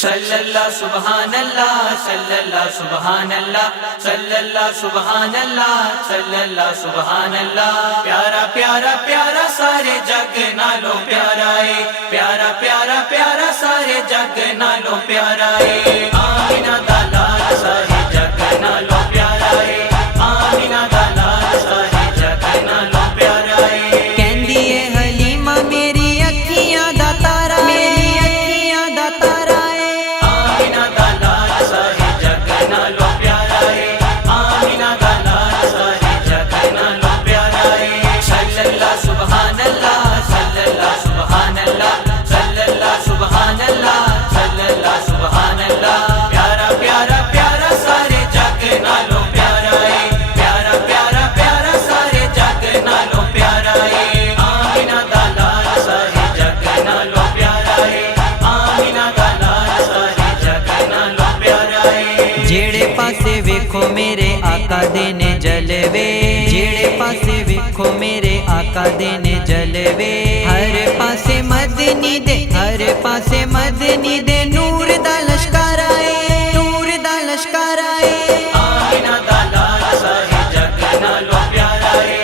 صلی اللہ سبحان اللہ، صلی اللہ سبحان اللہ، صلی اللہ سبحان اللہ، صلی اللہ سبحان اللہ۔ پیارا پیارا پیارا سارے جگ نالوں پیارا ہے، پیارا پیارا پیارا سارے جگ نالوں پیارا ہے۔ آمینہ دا لال سارے جگ نالوں پیارا ہے، آمینہ دا لال سارے جگ نالوں پیارا ہے۔ کہندی ہے حلیمہ میری اکھیاں دا تارا، میری اکھیاں دا تارا ہے۔ آمینہ دا لال سارے جگ نالوں پیارا ہے، آمینہ دا لال سارے جگ نالوں پیارا ہے۔ صلی اللہ سبحان اللہ، صلی اللہ سبحان اللہ، صلی اللہ سبحان اللہ، صلی اللہ سبحان اللہ۔ پیارا پیارا پیارا سارے جگ نالوں پیارا ہے، پیارا پیارا پیارا سارے جگ نالوں پیارا ہے۔ آمینہ دا لال سارے جگ نالوں پیارا ہے، آمینہ دا لال سارے جگ نالوں پیارا ہے۔ جیڑے پاسے ویکھو میرے آقا دے نے جلوے، جیڑے پاسے ویکھو میرے آقا دے نے جلوے۔ ہر پاسے مدنی دے، ہر پاسے مدنی دے، نور دا لشکر آئے، نور دا لشکر آئے۔ آمینہ دا لال سارے جگ نالوں پیارا ہے،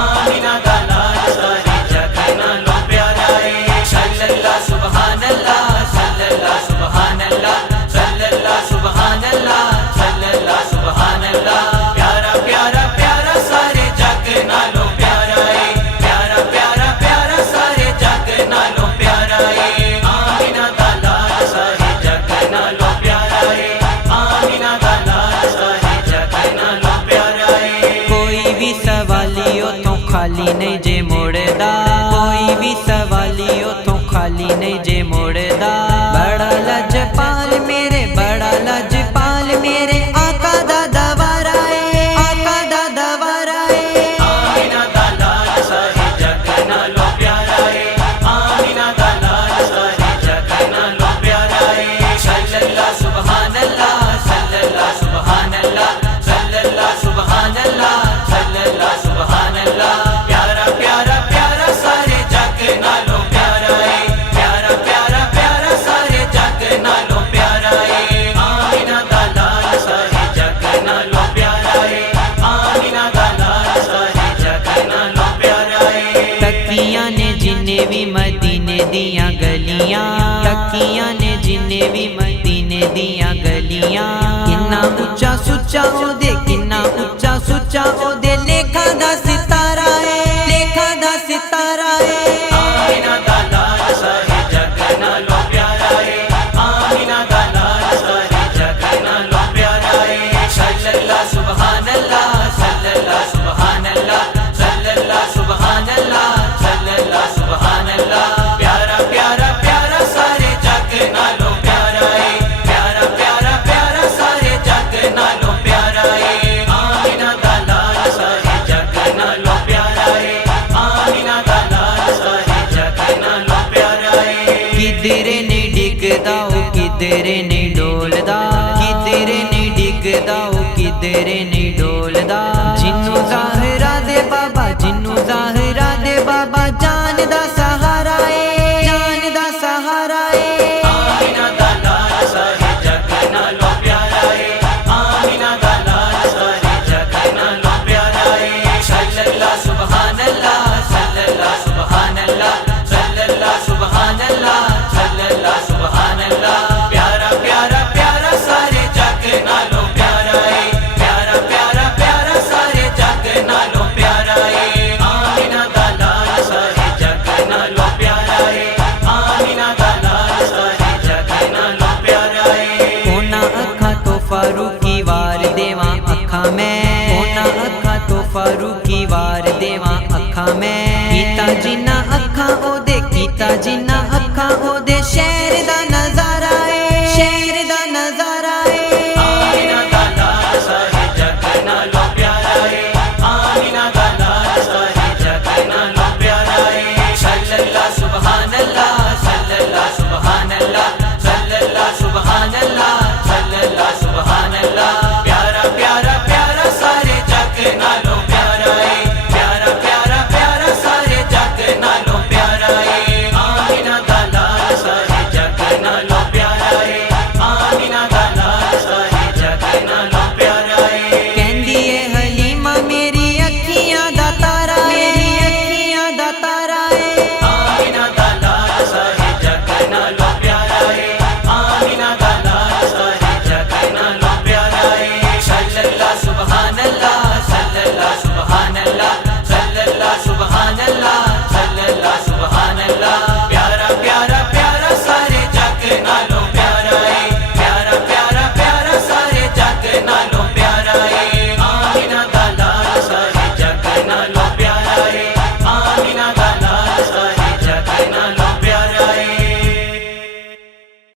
آمینہ دا لال سارے جگ نالوں پیارا ہے۔ صلی اللہ سبحان اللہ، صلی اللہ سبحان اللہ، صلی اللہ سبحان اللہ، صلی اللہ سبحان اللہ۔ پیارا پیارا پیارا سارے جگ نالوں پیارا ہے، پیارا پیارا پیارا سارے جگ نالوں پیارا ہے۔ آمینہ دا لال سارے جگ نالوں پیارا ہے، آمینہ دا لال سارے جگ نالوں پیارا ہے۔ کوئی بھی سوالی اتوں خالی نہیں جے موڑدا، کوئی بھی سوالی اتوں خالی نہیں جے موڑدا۔ بڑا لجپال میرے، بڑا لجپال میرے آقا دا دوارا ہے، آقا دا دوارا ہے۔ آمینہ دا لال سارے جگ نالوں پیارا ہے، آمینہ دا لال سارے جگ نالوں پیارا ہے۔ صلی اللہ سبحان اللہ، صلی اللہ سبحان اللہ، صلی اللہ سبحان اللہ، صلی اللہ سبحان اللہ۔ پیارا پیارا پیارا سارے جگ نالوں پیارا ہے، پیارا پیارا پیارا سارے جگ نالوں پیارا ہے۔ آمینہ دا لال سارے جگ نالوں پیارا ہے، آمینہ دا لال سارے جگ نالوں پیارا ہے۔ تکیاں نے جنے بھی مدینے دیاں گلیاں، تکیاں نے جنے بھی مدینے دیاں گلیاں۔ کنا اچا سچا او دے، کنا اچا سچا او دے، لیکھا دا ستارہ ہے، لیکھا دا ستارہ ہے۔ آمینہ دا لال سارے جگ نالوں پیارا ہے، آمینہ دا لال سارے جگ نالوں پیارا ہے۔ صلی اللہ سبحان اللہ، صلی اللہ سبحان اللہ، صلی اللہ سبحان اللہ، صلی اللہ سبحان اللہ۔ پیارا پیارا پیارا سارے جگ نالوں پیارا ہے، پیارا پیارا پیارا سارے جگ نالوں پیارا ہے۔ آمینہ دا لال سارے جگ نالوں پیارا ہے، آمینہ دا لال سارے جگ نالوں پیارا ہے۔ کدھر نہیں ڈگدا او کدھر نہیں ڈولدا، کدھر نہیں ڈگدا او کدھر نہیں ڈولدا۔ جنوں ظاہرہ دے بابا، جنوں ظاہرہ دے بابا جان دا